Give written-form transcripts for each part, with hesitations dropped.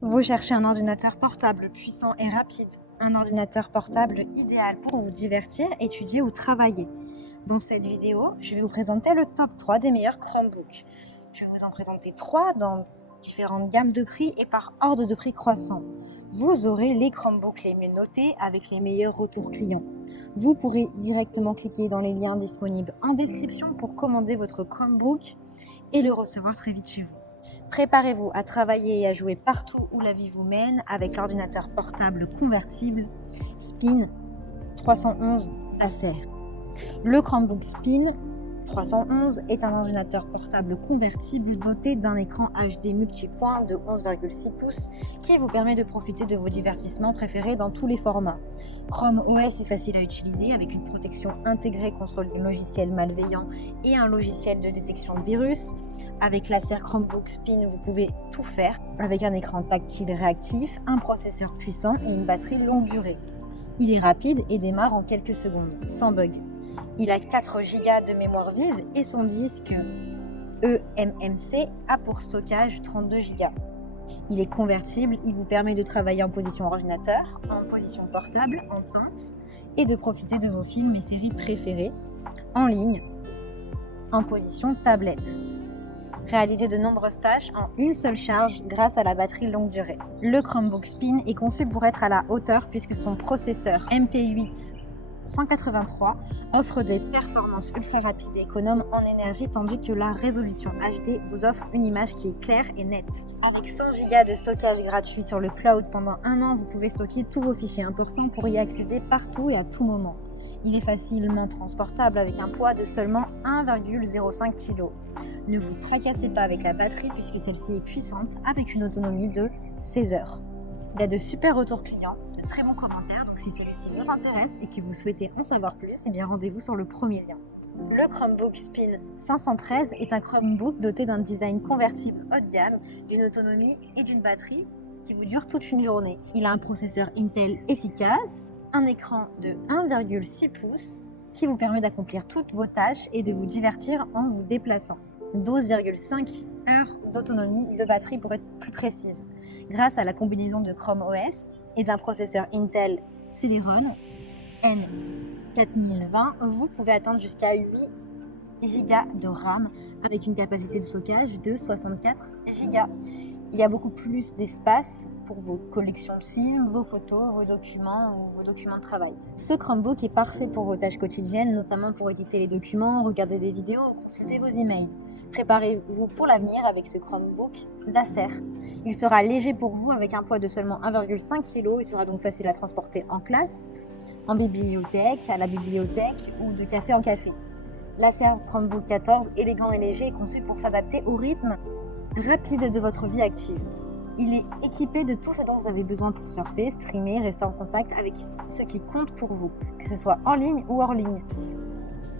Vous cherchez un ordinateur portable puissant et rapide, un ordinateur portable idéal pour vous divertir, étudier ou travailler. Dans cette vidéo, je vais vous présenter le top 3 des meilleurs Chromebooks. Je vais vous en présenter 3 dans différentes gammes de prix et par ordre de prix croissant. Vous aurez les Chromebooks les mieux notés avec les meilleurs retours clients. Vous pourrez directement cliquer dans les liens disponibles en description pour commander votre Chromebook et le recevoir très vite chez vous. Préparez-vous à travailler et à jouer partout où la vie vous mène avec l'ordinateur portable convertible Spin 311 Acer. Le Chromebook Spin 311 est un ordinateur portable convertible doté d'un écran HD multipoint de 11,6 pouces qui vous permet de profiter de vos divertissements préférés dans tous les formats. Chrome OS est facile à utiliser avec une protection intégrée contre les logiciels malveillants et un logiciel de détection de virus. Avec l'Acer Chromebook Spin, vous pouvez tout faire avec un écran tactile réactif, un processeur puissant et une batterie longue durée. Il est rapide et démarre en quelques secondes, sans bug. Il a 4 Go de mémoire vive et son disque eMMC a pour stockage 32 Go. Il est convertible, il vous permet de travailler en position ordinateur, en position portable, en tente et de profiter de vos films et séries préférés en ligne, en position tablette. Réaliser de nombreuses tâches en une seule charge grâce à la batterie longue durée. Le Chromebook Spin est conçu pour être à la hauteur puisque son processeur MP8 183 offre des performances ultra rapides et économes en énergie tandis que la résolution HD vous offre une image qui est claire et nette. Avec 100 Go de stockage gratuit sur le cloud pendant un an, vous pouvez stocker tous vos fichiers importants pour y accéder partout et à tout moment. Il est facilement transportable avec un poids de seulement 1,05 kg. Ne vous tracassez pas avec la batterie puisque celle-ci est puissante avec une autonomie de 16 heures. Il y a de super retours clients, de très bons commentaires, donc si celui-ci vous intéresse et que vous souhaitez en savoir plus, eh bien rendez-vous sur le premier lien. Le Chromebook Spin 513 est un Chromebook doté d'un design convertible haut de gamme, d'une autonomie et d'une batterie qui vous dure toute une journée. Il a un processeur Intel efficace, un écran de 1,6 pouces qui vous permet d'accomplir toutes vos tâches et de vous divertir en vous déplaçant. 12,5 heures d'autonomie de batterie pour être plus précise. Grâce à la combinaison de Chrome OS et d'un processeur Intel Celeron N4020, vous pouvez atteindre jusqu'à 8 Go de RAM avec une capacité de stockage de 64 Go. Il y a beaucoup plus d'espace pour vos collections de films, vos photos, vos documents ou vos documents de travail. Ce Chromebook est parfait pour vos tâches quotidiennes, notamment pour éditer les documents, regarder des vidéos ou consulter vos emails. Préparez-vous pour l'avenir avec ce Chromebook d'Acer. Il sera léger pour vous avec un poids de seulement 1,5 kg. Il sera donc facile à transporter en classe, en bibliothèque, à la bibliothèque ou de café en café. L'Acer Chromebook 14, élégant et léger, est conçu pour s'adapter au rythme rapide de votre vie active. Il est équipé de tout ce dont vous avez besoin pour surfer, streamer, rester en contact avec ce qui compte pour vous, que ce soit en ligne ou hors ligne.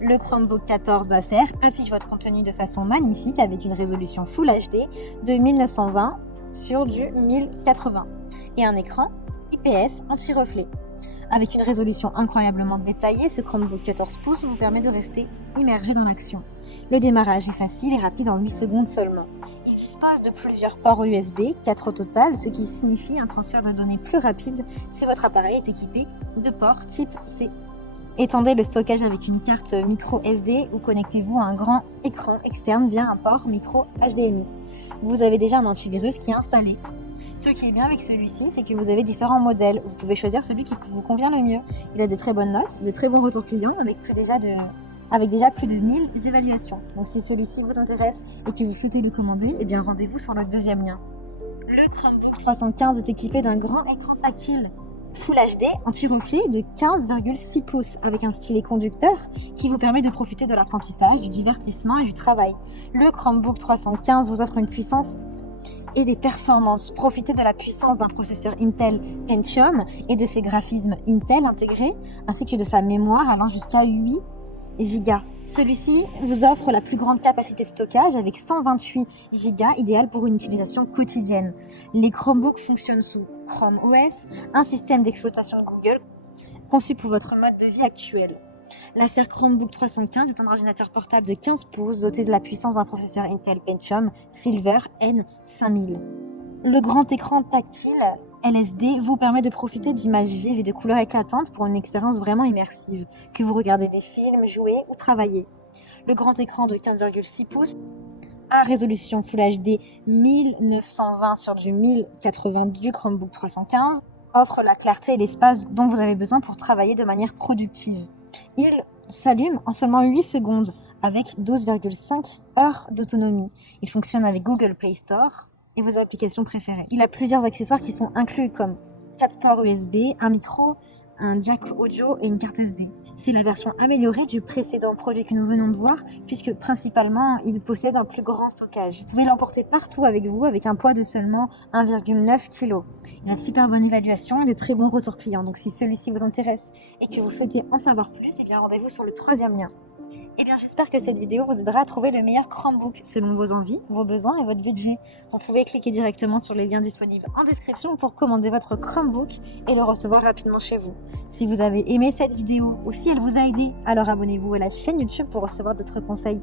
Le Chromebook 14 d'Acer affiche votre contenu de façon magnifique avec une résolution Full HD de 1920 sur du 1080 et un écran IPS anti-reflet. Avec une résolution incroyablement détaillée, ce Chromebook 14 pouces vous permet de rester immergé dans l'action. Le démarrage est facile et rapide en 8 secondes seulement. Il dispose de plusieurs ports USB, 4 au total, ce qui signifie un transfert de données plus rapide si votre appareil est équipé de ports type C. Étendez le stockage avec une carte micro SD ou connectez-vous à un grand écran externe via un port micro HDMI. Vous avez déjà un antivirus qui est installé. Ce qui est bien avec celui-ci, c'est que vous avez différents modèles. Vous pouvez choisir celui qui vous convient le mieux. Il a de très bonnes notes, de très bons retours clients avec déjà plus de 1000 évaluations. Donc si celui-ci vous intéresse et que vous souhaitez le commander, eh bien rendez-vous sur le deuxième lien. Le Chromebook 315 est équipé d'un grand écran tactile Full HD anti-reflet de 15,6 pouces avec un stylet conducteur qui vous permet de profiter de l'apprentissage, du divertissement et du travail. Le Chromebook 315 vous offre une puissance et des performances. Profitez de la puissance d'un processeur Intel Pentium et de ses graphismes Intel intégrés ainsi que de sa mémoire allant jusqu'à 8 Go. Celui-ci vous offre la plus grande capacité de stockage avec 128 Go, idéal pour une utilisation quotidienne. Les Chromebooks fonctionnent sous Chrome OS, un système d'exploitation de Google conçu pour votre mode de vie actuel. L'Acer Chromebook 315 est un ordinateur portable de 15 pouces doté de la puissance d'un processeur Intel Pentium Silver N5000. Le grand écran tactile LSD vous permet de profiter d'images vives et de couleurs éclatantes pour une expérience vraiment immersive, que vous regardez des films, jouez ou travaillez. Le grand écran de 15,6 pouces à résolution Full HD 1920 sur du 1080 du Chromebook 315 offre la clarté et l'espace dont vous avez besoin pour travailler de manière productive. Il s'allume en seulement 8 secondes avec 12,5 heures d'autonomie. Il fonctionne avec Google Play Store et vos applications préférées. Il a plusieurs accessoires qui sont inclus comme 4 ports USB, un micro, un jack audio et une carte SD. C'est la version améliorée du précédent produit que nous venons de voir, puisque principalement il possède un plus grand stockage. Vous pouvez l'emporter partout avec vous avec un poids de seulement 1,9 kg. Il a de super bonne évaluation et de très bons retours clients. Donc si celui-ci vous intéresse et que vous souhaitez en savoir plus, eh bien rendez-vous sur le 3e lien. Eh bien, j'espère que cette vidéo vous aidera à trouver le meilleur Chromebook selon vos envies, vos besoins et votre budget. Vous pouvez cliquer directement sur les liens disponibles en description pour commander votre Chromebook et le recevoir rapidement chez vous. Si vous avez aimé cette vidéo ou si elle vous a aidé, alors abonnez-vous à la chaîne YouTube pour recevoir d'autres conseils.